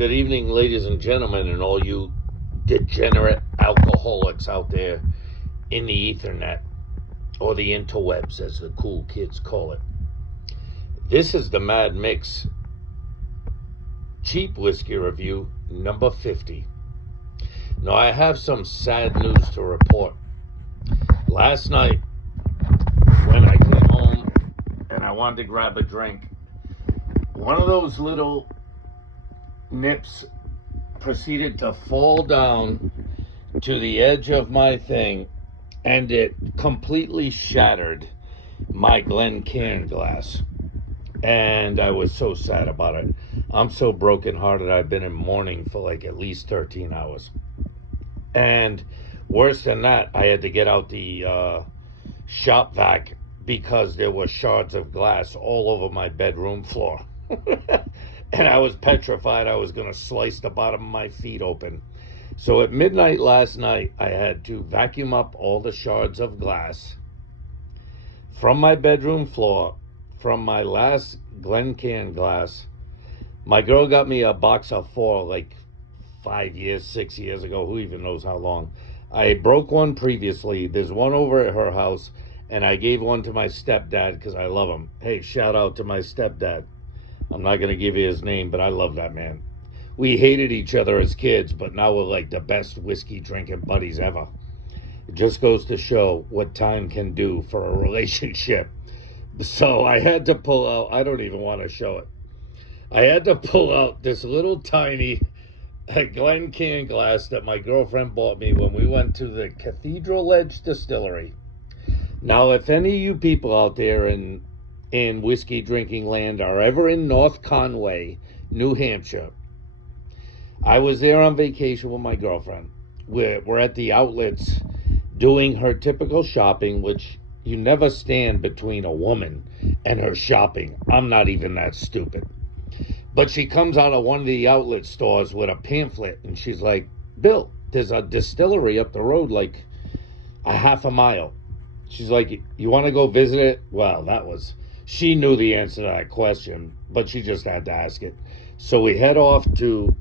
Good evening, ladies and gentlemen, and all you degenerate alcoholics out there in the Ethernet, or the interwebs, as the cool kids call it. This is the Mad Mix cheap whiskey review number 50. Now, I have some sad news to report. Last night, when I came home and I wanted to grab a drink, one of those little nips proceeded to fall down to the edge of my thing, and it completely shattered my Glencairn glass. And I was so sad about it. I'm so brokenhearted. I've been in mourning for like at least 13 hours. And worse than that, I had to get out the shop vac because there were shards of glass all over my bedroom floor. And I was petrified I was going to slice the bottom of my feet open. So at midnight last night, I had to vacuum up all the shards of glass from my bedroom floor, from my last Glencairn glass. My girl got me a box of 4 like 5 years, 6 years ago, who even knows how long. I broke one previously. There's one over at her house, and I gave one to my stepdad because I love him. Hey, shout out to my stepdad. I'm not going to give you his name, but I love that man. We hated each other as kids, but now we're like the best whiskey drinking buddies ever. It just goes to show what time can do for a relationship. So I had to pull out, I don't even want to show it. I had to pull out this little tiny Glencairn glass that my girlfriend bought me when we went to the Cathedral Edge Distillery. Now, if any of you people out there in whiskey drinking land are ever in North Conway, New Hampshire, I was there on vacation with my girlfriend. We're at the outlets doing her typical shopping, which you never stand between a woman and her shopping. I'm not even that stupid. But she comes out of one of the outlet stores with a pamphlet, and she's like, Bill, there's a distillery up the road like a half a mile. She's like, you want to go visit it? Well, she knew the answer to that question, but she just had to ask it. So we head off to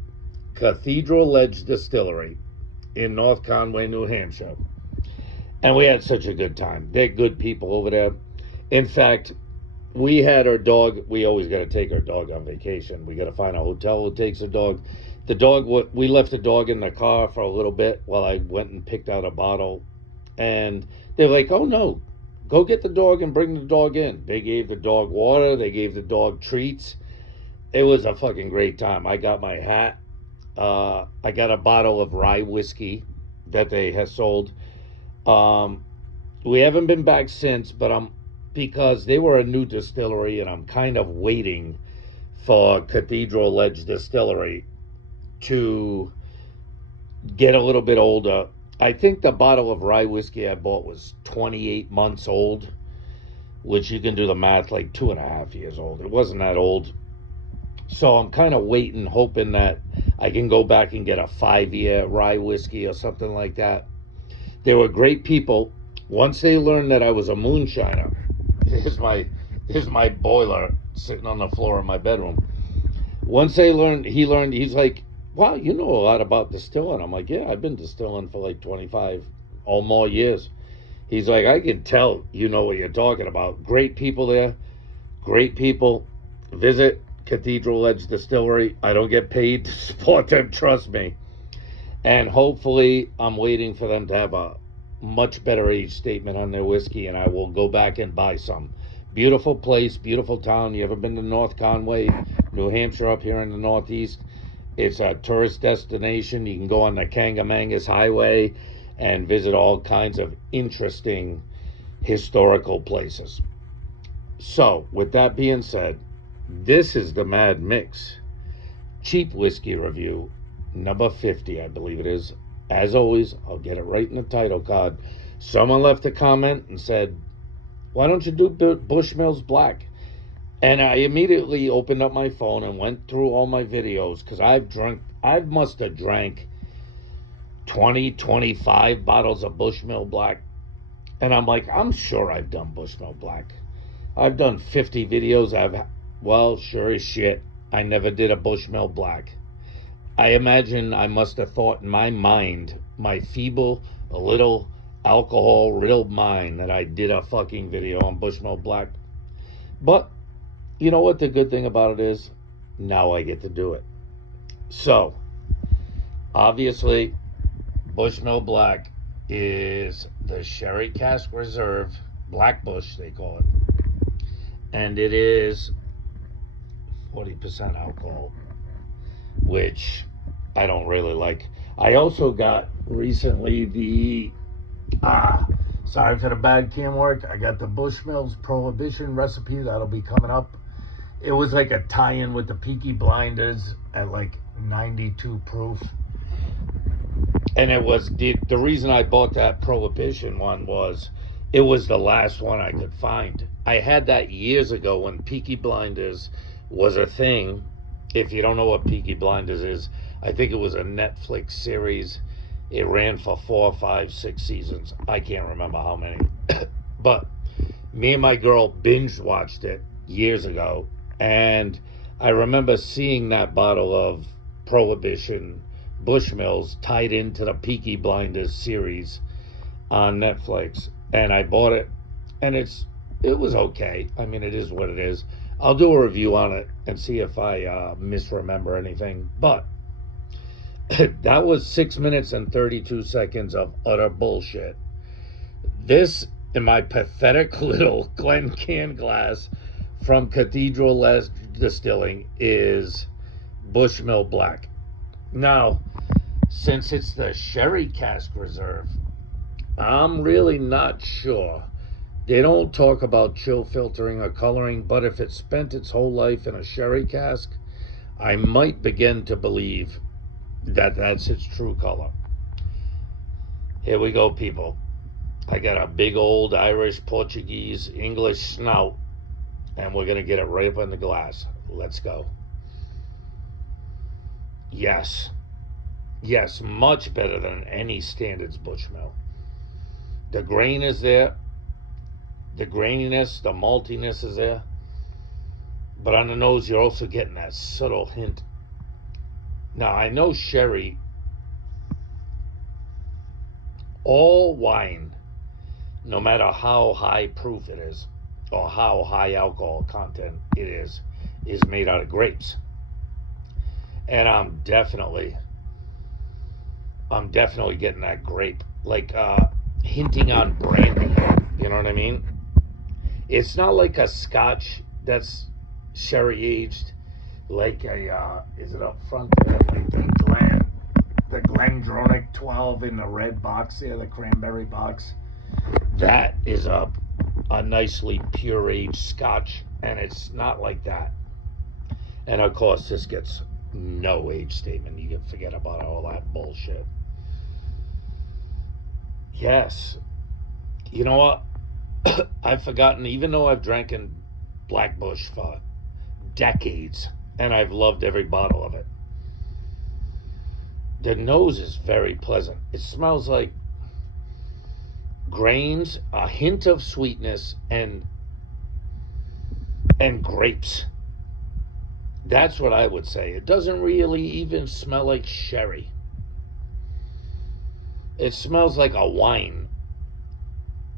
Cathedral Edge Distillery in North Conway, New Hampshire. And we had such a good time. They're good people over there. In fact, we had our dog. We always got to take our dog on vacation. We got to find a hotel who takes a dog. We left the dog in the car for a little bit while I went and picked out a bottle. And they're like, oh no, go get the dog and bring the dog in. They gave the dog water. They gave the dog treats. It was a fucking great time. I got my hat. I got a bottle of rye whiskey that they have sold. We haven't been back since, but because they were a new distillery, and I'm kind of waiting for Cathedral Edge Distillery to get a little bit older. I think the bottle of rye whiskey I bought was 28 months old, which you can do the math, like 2.5 years old. It wasn't that old. So I'm kind of waiting, hoping that I can go back and get a 5-year rye whiskey or something like that. They were great people. Once they learned that I was a moonshiner, here's my boiler sitting on the floor of my bedroom. Once he learned, he's like, wow, you know a lot about distilling. I'm like, yeah, I've been distilling for like 25 or more years. He's like, I can tell you know what you're talking about. Great people there. Great people. Visit Cathedral Edge Distillery. I don't get paid to support them, trust me. And hopefully I'm waiting for them to have a much better age statement on their whiskey, and I will go back and buy some. Beautiful place, beautiful town. You ever been to North Conway, New Hampshire, up here in the Northeast? It's a tourist destination. You can go on the Kangamangas Highway and visit all kinds of interesting historical places. So, with that being said, this is the Mad Mix cheap whiskey review number 50, I believe it is. As always, I'll get it right in the title card. Someone left a comment and said, why don't you do Bushmills Black? And I immediately opened up my phone and went through all my videos, because I must have drank 20, 25 bottles of Bushmill Black. And I'm like, I'm sure I've done Bushmill Black. I've done 50 videos. Well, sure as shit, I never did a Bushmill Black. I imagine I must have thought in my mind, my feeble, a little alcohol-riddled mind, that I did a fucking video on Bushmills Black. But you know what the good thing about it is? Now I get to do it. So, obviously, Bushmills Black is the Sherry Cask Reserve Black Bush, they call it. And it is 40% alcohol, which I don't really like. I also got recently the, sorry for the bad can work, I got the Bushmills Prohibition recipe that'll be coming up. It was like a tie-in with the Peaky Blinders at like 92 proof. And it was, the reason I bought that Prohibition one was, it was the last one I could find. I had that years ago when Peaky Blinders was a thing. If you don't know what Peaky Blinders is, I think it was a Netflix series. It ran for 4, 5, 6 seasons. I can't remember how many. But me and my girl binge watched it years ago. And I remember seeing that bottle of Prohibition Bushmills tied into the Peaky Blinders series on Netflix. And I bought it. And it was okay. I mean, it is what it is. I'll do a review on it and see if I misremember anything. But that was 6 minutes and 32 seconds of utter bullshit. This, in my pathetic little Glencairn glass from Cathedral Distilling, is Bushmills Black. Now, since it's the Sherry Cask Reserve, I'm really not sure. They don't talk about chill filtering or coloring, but if it spent its whole life in a sherry cask, I might begin to believe that that's its true color. Here we go, people. I got a big old Irish, Portuguese, English snout, and we're going to get it right up in the glass. Let's go. Yes. Yes, much better than any Standards Bushmill. The grain is there. The graininess, the maltiness is there. But on the nose, you're also getting that subtle hint. Now, I know sherry, all wine, no matter how high proof it is, or how high alcohol content it is made out of grapes. And I'm definitely getting that grape, like hinting on brandy. You know what I mean? It's not like a Scotch that's sherry aged, like a is it up front there, like the Glendronach 12 in the red box there, the cranberry box. That is a nicely pure aged Scotch, and it's not like that. And of course, this gets no age statement. You can forget about all that bullshit. Yes. You know what? I've forgotten, even though I've drank in Black Bush for decades, and I've loved every bottle of it, the nose is very pleasant. It smells like grains, a hint of sweetness, and grapes. That's what I would say. It doesn't really even smell like sherry. It smells like a wine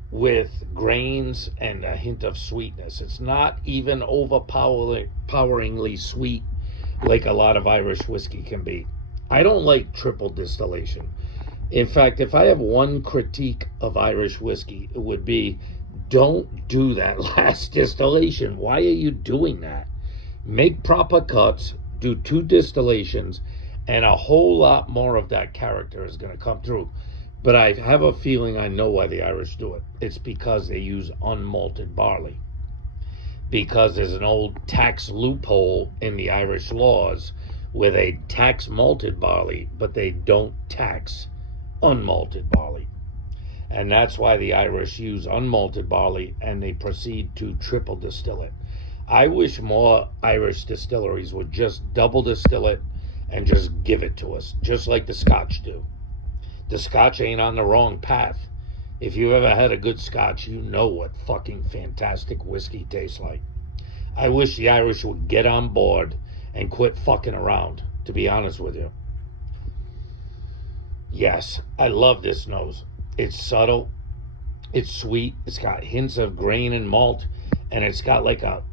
with grains and a hint of sweetness. It's not even overpoweringly sweet like a lot of Irish whiskey can be. I don't like triple distillation. In fact, if I have one critique of Irish whiskey, it would be, don't do that last distillation. Why are you doing that? Make proper cuts, do 2 distillations, and a whole lot more of that character is going to come through. But I have a feeling I know why the Irish do it. It's because they use unmalted barley. Because there's an old tax loophole in the Irish laws where they tax malted barley, but they don't tax unmalted barley. And that's why the Irish use unmalted barley and they proceed to triple distill it. I wish more Irish distilleries would just double distill it and just give it to us, just like the Scotch do. The Scotch ain't on the wrong path. If you ever had a good Scotch, you know what fucking fantastic whiskey tastes like. I wish the Irish would get on board and quit fucking around, to be honest with you. Yes, I love this nose. It's subtle, it's sweet, it's got hints of grain and malt, and it's got like a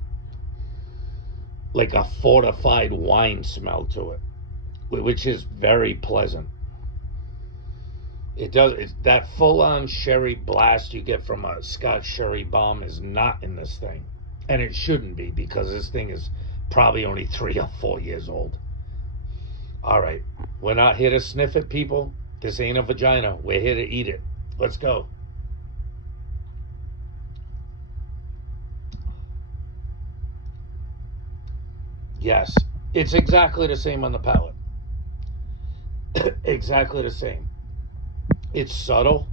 fortified wine smell to it, which is very pleasant. It's that full-on sherry blast you get from a Scotch sherry bomb is not in this thing, and it shouldn't be because this thing is probably only 3 or 4 years old. All right, we're not here to sniff it, people. This ain't a vagina. We're here to eat it. Let's go. Yes, it's exactly the same on the palate. Exactly the same. It's subtle.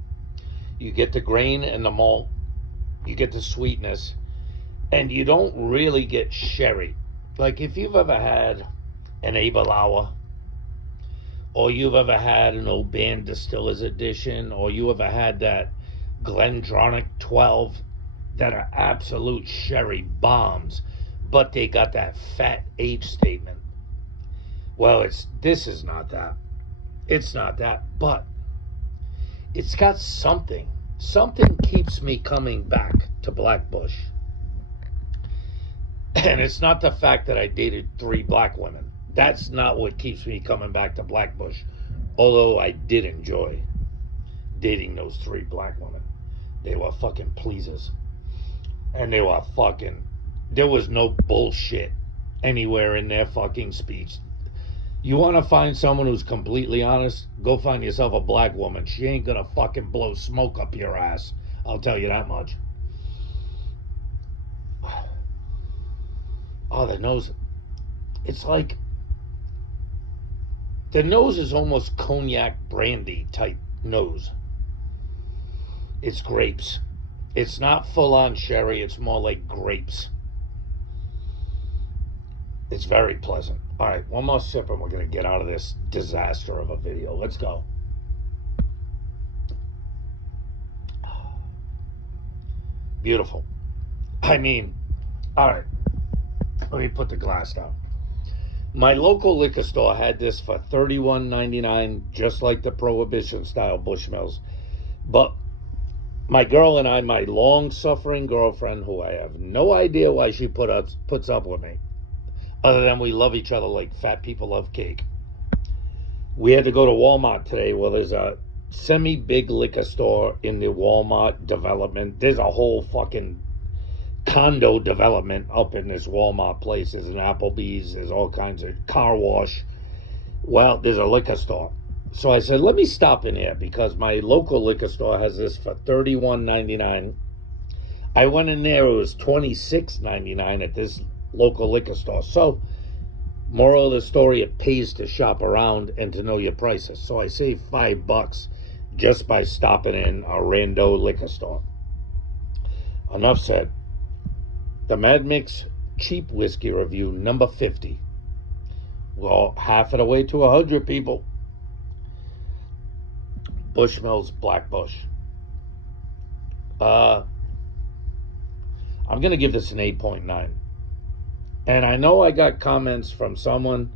You get the grain and the malt. You get the sweetness. And you don't really get sherry. Like if you've ever had an Abel Hour, or you've ever had an Oban Distiller's Edition, or you ever had that Glendronach 12 that are absolute sherry bombs, but they got that fat H statement. Well, this is not that. It's not that, but it's got something. Something keeps me coming back to Black Bush. And it's not the fact that I dated 3 black women. That's not what keeps me coming back to Black Bush. Although I did enjoy dating those 3 black women. They were fucking pleasers. And they were fucking... There was no bullshit anywhere in their fucking speech. You want to find someone who's completely honest? Go find yourself a black woman. She ain't gonna fucking blow smoke up your ass. I'll tell you that much. Oh, the nose. It's like... The nose is almost cognac brandy type nose. It's grapes. It's not full-on sherry. It's more like grapes. It's very pleasant. All right, one more sip and we're going to get out of this disaster of a video. Let's go. Beautiful. I mean, all right. Let me put the glass down. My local liquor store had this for $31.99, just like the Prohibition-style Bushmills. But my girl and I, my long-suffering girlfriend, who I have no idea why she puts up with me, other than we love each other like fat people love cake. We had to go to Walmart today. Well, there's a semi-big liquor store in the Walmart development. There's a whole fucking condo development up in this Walmart place. There's an Applebee's. There's all kinds of car wash. Well, there's a liquor store. So I said, let me stop in here because my local liquor store has this for $31.99. I went in there. It was $26.99 at this local liquor store. So, moral of the story, it pays to shop around and to know your prices. So I saved $5 just by stopping in a rando liquor store. Enough said. The Mad Mix cheap whiskey review number 50. Well, half of the way to 100, people. Bushmills Black Bush. I'm going to give this an 8.9. And I know I got comments from someone,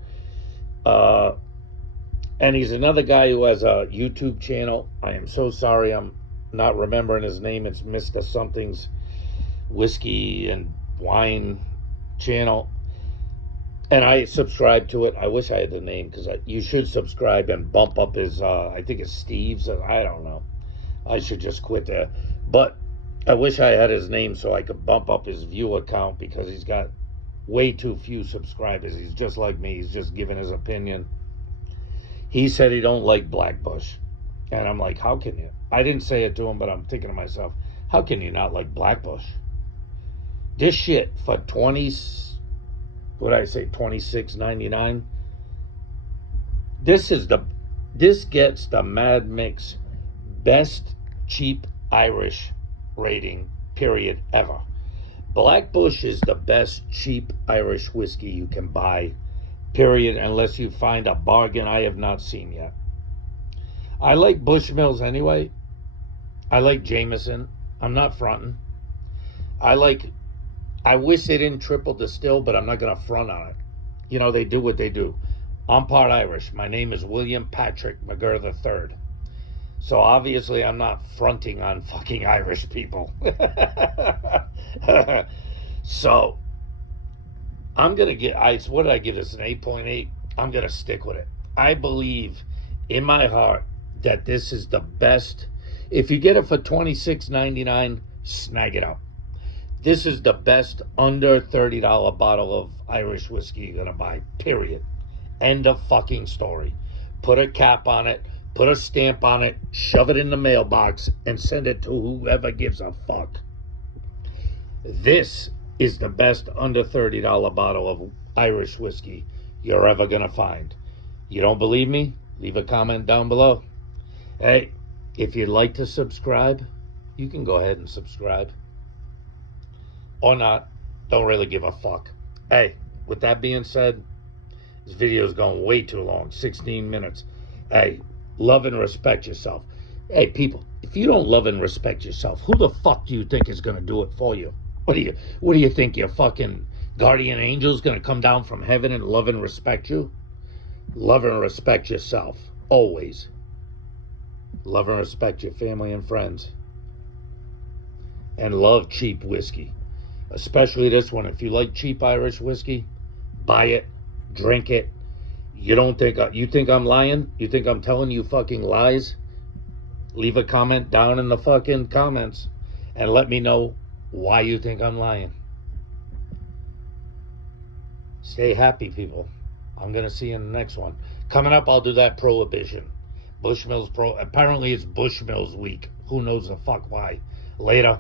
and he's another guy who has a YouTube channel. I am so sorry I'm not remembering his name. It's Mr. Something's Whiskey and Wine channel. And I subscribe to it. I wish I had the name, because you should subscribe and bump up his, I think it's Steve's. I don't know. I should just quit there. But I wish I had his name so I could bump up his view account, because he's got way too few subscribers. He's just like me. He's just giving his opinion. He said he don't like Black Bush. And I'm like, how can you? I didn't say it to him, but I'm thinking to myself, how can you not like Black Bush? This shit for $26.99. This gets the Mad Mix best cheap Irish rating period ever. Black Bush is the best cheap Irish whiskey you can buy, period, unless you find a bargain I have not seen yet. I like Bushmills anyway. I like Jameson. I'm not fronting. I wish they didn't triple distill, but I'm not going to front on it. You know, they do what they do. I'm part Irish. My name is William Patrick McGurr III. So obviously I'm not fronting on fucking Irish people. So I'm going to get, what did I give this, an 8.8? I'm going to stick with it. I believe in my heart that this is the best. If you get it for $26.99, snag it up. This is the best under $30 bottle of Irish whiskey you're going to buy, period. End of fucking story. Put a cap on it, put a stamp on it, shove it in the mailbox, and send it to whoever gives a fuck. This is the best under $30 bottle of Irish whiskey you're ever going to find. You don't believe me? Leave a comment down below. Hey, if you'd like to subscribe, you can go ahead and subscribe. Or not. Don't really give a fuck. Hey, with that being said, this video is going way too long, 16 minutes. Hey, love and respect yourself. Hey, people, if you don't love and respect yourself, who the fuck do you think is going to do it for you? What do you think, your fucking guardian angel is going to come down from heaven and love and respect you? Love and respect yourself, always. Love and respect your family and friends. And love cheap whiskey, especially this one. If you like cheap Irish whiskey, buy it, drink it. You think I'm lying? You think I'm telling you fucking lies? Leave a comment down in the fucking comments and let me know why you think I'm lying. Stay happy, people. I'm going to see you in the next one. Coming up, I'll do that prohibition. Bushmills Apparently it's Bushmills week. Who knows the fuck why. Later.